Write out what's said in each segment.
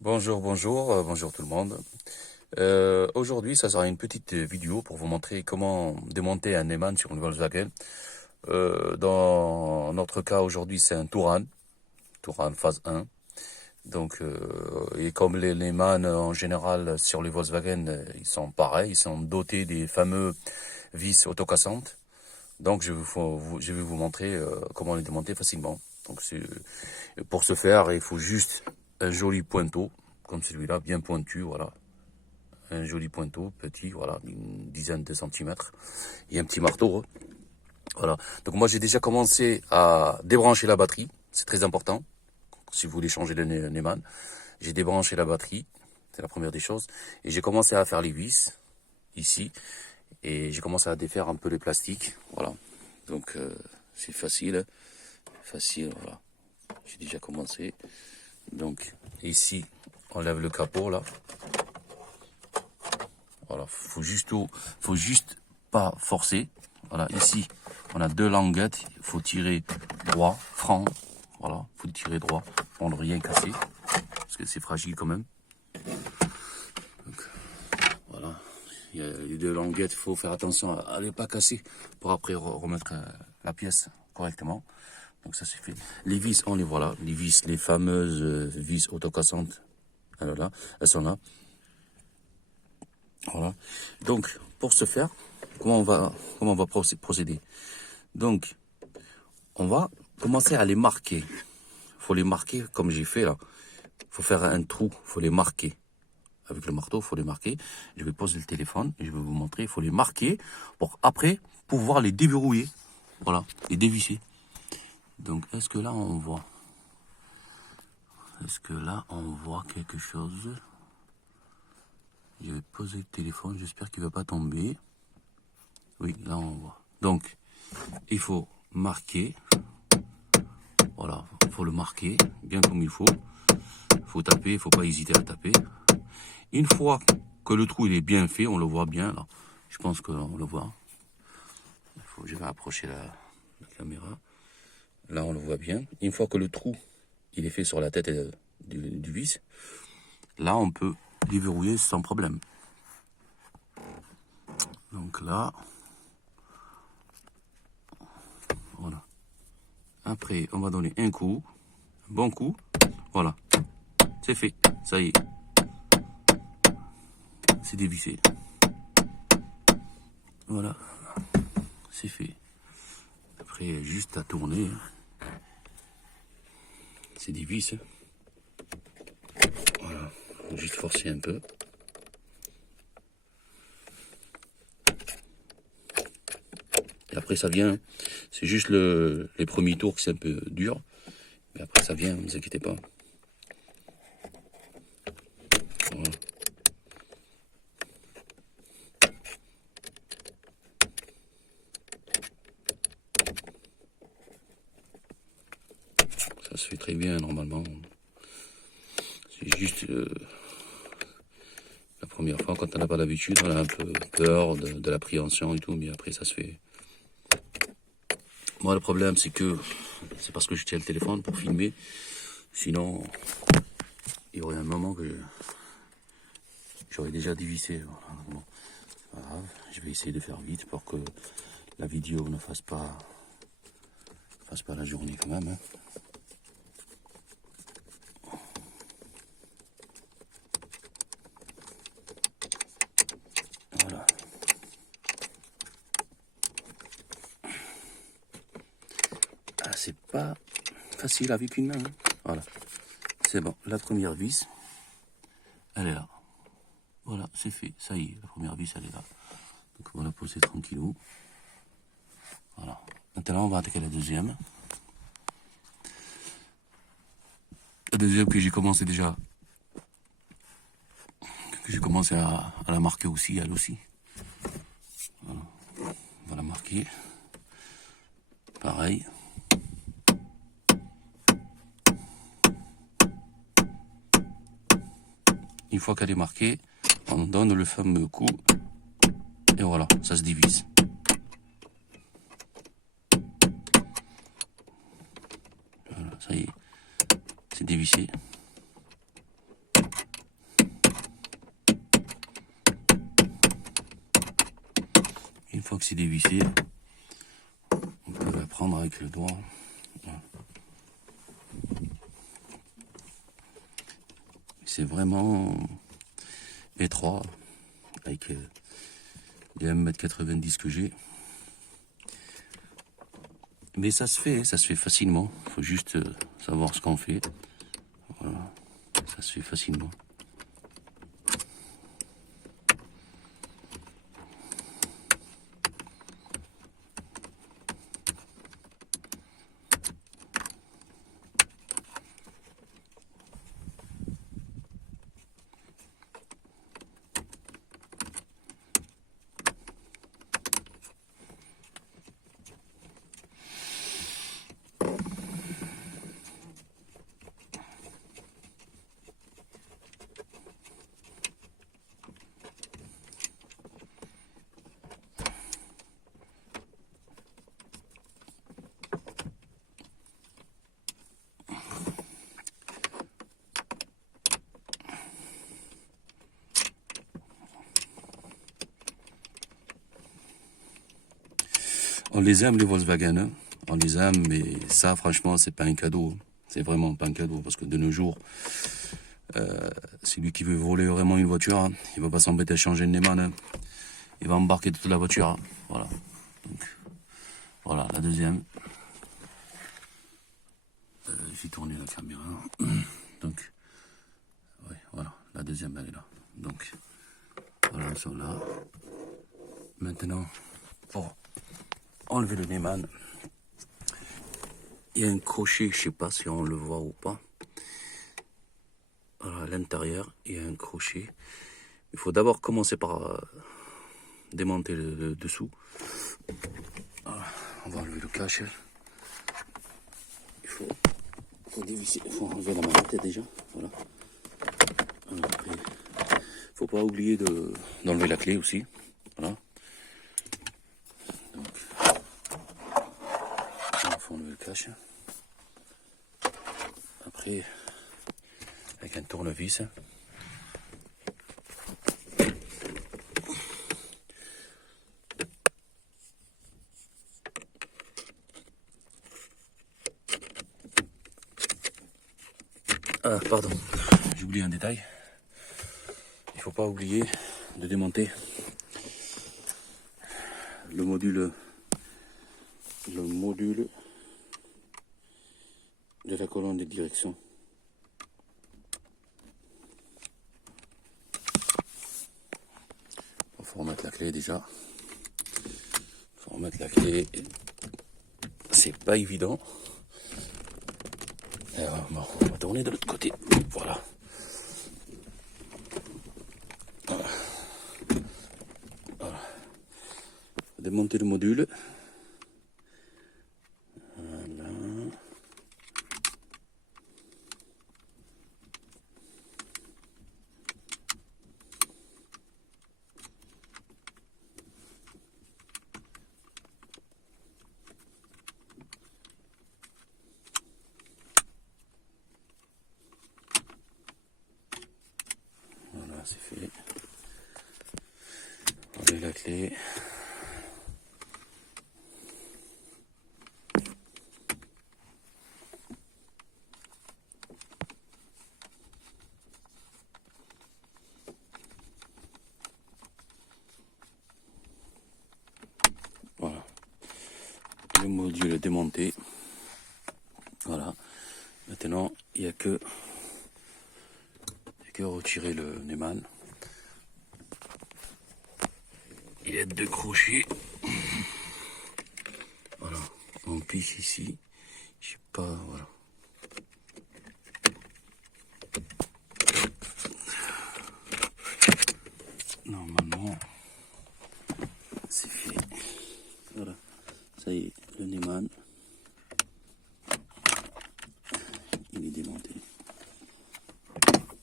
Bonjour tout le monde. Aujourd'hui, ça sera une petite vidéo pour vous montrer comment démonter un Neumann sur une Volkswagen. Dans notre cas aujourd'hui, c'est un Touran phase 1. Donc, et comme les Neumann en général sur les Volkswagen, ils sont pareils, ils sont dotés des fameux vis autocassantes. Donc, je vais vous montrer comment les démonter facilement. Donc, pour ce faire, il faut juste un joli pointeau, comme celui-là, bien pointu, voilà. Un joli pointeau, petit, voilà, une dizaine de centimètres. Et un petit marteau, hein. Voilà. Donc moi, j'ai déjà commencé à débrancher la batterie. C'est très important, si vous voulez changer de Neumann. J'ai débranché la batterie, c'est la première des choses. Et j'ai commencé à faire les vis, ici. Et j'ai commencé à défaire un peu les plastiques, voilà. Donc, c'est facile, voilà. J'ai déjà commencé. Donc, ici, on lève le capot, là. Voilà, faut juste pas forcer. Voilà, ici, on a deux languettes. Il faut tirer droit, franc. Voilà, faut tirer droit pour ne rien casser. Parce que c'est fragile quand même. Donc, voilà. Il y a les deux languettes, il faut faire attention à ne pas casser pour après remettre la pièce correctement. Donc ça c'est fait. Les vis, on les voit là. Les vis, les fameuses vis autocassantes. Alors là, elles sont là. Voilà. Donc, pour ce faire, comment on va procéder? Donc, on va commencer à les marquer. Il faut les marquer comme j'ai fait là. Il faut faire un trou, il faut les marquer. Avec le marteau, il faut les marquer. Je vais poser le téléphone et je vais vous montrer. Il faut les marquer pour après pouvoir les déverrouiller. Voilà, les dévisser. Donc, est-ce que là on voit? Est-ce que là on voit quelque chose? Je vais poser le téléphone, j'espère qu'il ne va pas tomber. Oui, là on voit. Donc, il faut marquer. Voilà, il faut le marquer bien comme il faut. Il faut taper, il ne faut pas hésiter à taper. Une fois que le trou il est bien fait, on le voit bien là. Je pense qu'on le voit. Je vais approcher la caméra. Là, on le voit bien. Une fois que le trou il est fait sur la tête du vis, là, on peut déverrouiller sans problème. Donc là, voilà. Après, on va donner un coup, un bon coup. Voilà, c'est fait. Ça y est, c'est dévissé. Voilà, c'est fait. Après, juste à tourner. C'est des vis. Voilà, juste forcer un peu. Et après, ça vient. C'est juste les premiers tours que c'est un peu dur. Mais après, ça vient, ne vous inquiétez pas. Voilà. Ça se fait très bien, normalement. C'est juste la première fois, quand on n'a pas l'habitude, on a un peu peur de l'appréhension et tout, mais après, ça se fait. Moi, le problème, c'est c'est parce que je tiens le téléphone pour filmer. Sinon, il y aurait un moment que j'aurais déjà dévissé. Voilà. Bon, c'est pas grave. Je vais essayer de faire vite pour que la vidéo ne fasse pas la journée quand même. Hein. Voilà. Ah, c'est pas facile avec une main. Hein. Voilà. C'est bon. La première vis, elle est là. Voilà, c'est fait. Ça y est, la première vis, elle est là. Donc on va la poser tranquillou. Voilà. Maintenant, on va attaquer la deuxième. La deuxième que j'ai commencé déjà. Que j'ai commencé à la marquer aussi, elle aussi. Voilà. On va la marquer. Pareil. Une fois qu'elle est marquée, on donne le fameux coup. Et voilà, ça se divise. Voilà, ça y est. C'est dévissé. fois que c'est dévissé, on peut la prendre avec le doigt. C'est vraiment étroit, avec les 1,90 m que j'ai. Mais ça se fait facilement. Il faut juste savoir ce qu'on fait. Voilà, ça se fait facilement. On les aime, les Volkswagen, hein. On les aime, mais ça, franchement, c'est pas un cadeau. C'est vraiment pas un cadeau, parce que de nos jours, celui qui veut voler vraiment une voiture, hein, il va pas s'embêter à changer de Neumann, hein. Il va embarquer toute la voiture, hein. Voilà. Donc, voilà, la deuxième. J'ai tourné la caméra. Donc, ouais, voilà, la deuxième, elle est là. Donc, voilà, elles sont là. Maintenant, pour enlever le Neumann, il y a un crochet, je sais pas si on le voit ou pas. Voilà, à l'intérieur, il y a un crochet. Il faut d'abord commencer par démonter le dessous. Voilà, on va enlever le cache. Il faut dévisser, il faut enlever la manette déjà. Voilà. Après, faut pas oublier d'enlever la clé aussi. Voilà. Donc, il faut enlever le cache. Après, avec un tournevis. Ah, pardon, j'ai oublié un détail. Il faut pas oublier de démonter le module de la colonne de direction. Il faut remettre la clé déjà. Il faut remettre la clé. C'est pas évident. Alors, bon, on va tourner de l'autre côté. Voilà. Voilà. Démonter le module. Voilà. Voilà, c'est fait. Enlevez la clé. Voilà. Le module est démonté. Voilà. Maintenant, il n'y a que retirer le Neumann. Il y a deux crochets. Voilà. On pisse ici. Je sais pas, voilà. Normalement, c'est fait. Voilà. Ça y est, le Neumann. Il est démonté.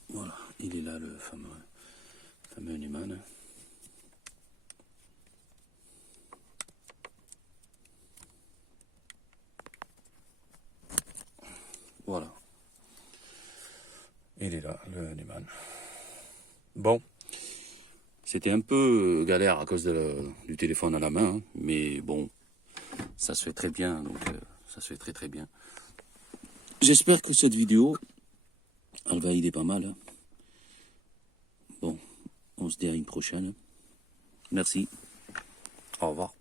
Voilà. Il est là, le fameux Neumann. Voilà. Il est là, le Neumann. Bon. C'était un peu galère à cause du téléphone à la main, hein, mais bon, ça se fait très bien, donc ça se fait très très bien. J'espère que cette vidéo, elle va aider pas mal. Hein. Bon, on se dit à une prochaine. Merci. Au revoir.